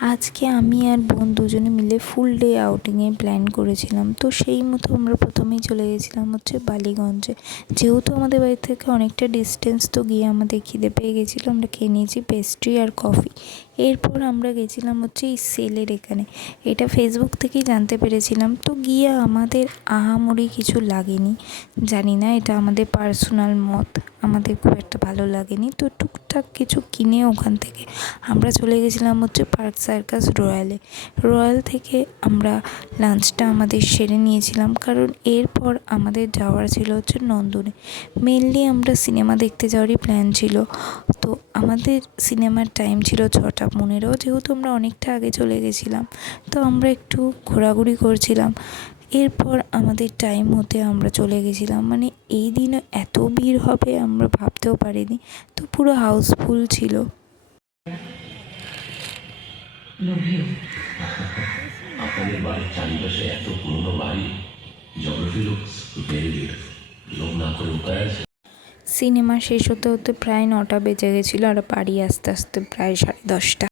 আজকে আমি আর বোন দুজনে মিলে ফুল ডে আউটিংয়ের প্ল্যান করেছিলাম। তো সেই মতো আমরা প্রথমেই চলে গেছিলাম হচ্ছে বালিগঞ্জে। যেহেতু আমাদের বাড়ি থেকে অনেকটা ডিস্টেন্স, তো গিয়ে আমাদের খিদে পেয়ে গেছিলো। আমরা খেয়ে নিয়েছি পেস্ট্রি আর কফি। এরপর আমরা গেছিলাম হচ্ছে এই সেলের এখানে। এটা ফেসবুক থেকেই জানতে পেরেছিলাম। তো গিয়ে আমাদের আহামরি কিছু লাগেনি, জানি না, এটা আমাদের পার্সোনাল মত, আমাদের খুব একটা ভালো লাগেনি। তো টুকটাক কিছু কিনে ওখান থেকে আমরা চলে গেছিলাম হচ্ছে পার্ক সার্কাস রয়্যাল থেকে আমরা লাঞ্চটা আমাদের সেরে নিয়েছিলাম, কারণ এরপর আমাদের যাওয়ার ছিল হচ্ছে নন্দনে। মেনলি আমরা সিনেমা দেখতে যাওয়ারই প্ল্যান ছিল। তো আমাদের সিনেমার টাইম ছিল 6:15, যেহেতু আমরা অনেকটা আগে চলে গেছিলাম। তো আমরা একটু ঘোরাঘুরি করছিলাম। এরপর আমাদের টাইম হতে আমরা চলে গেছিলাম। মানে এই দিনও এত ভিড় হবে আমরা ভাবতেও পারিনি। তো পুরো হাউসফুল ছিল। আপনাদের বাড়ির চারিপাশে এত পুরনো বাড়ি, জিওগ্রাফি লুকস ভেরি বিউটিফুল। লোক না করে উপায় আছে। সিনেমা শেষ হতে হতে প্রায় 9টা বেজে গেছিলো, আর বাড়ি আসতে আসতে প্রায় 10:30।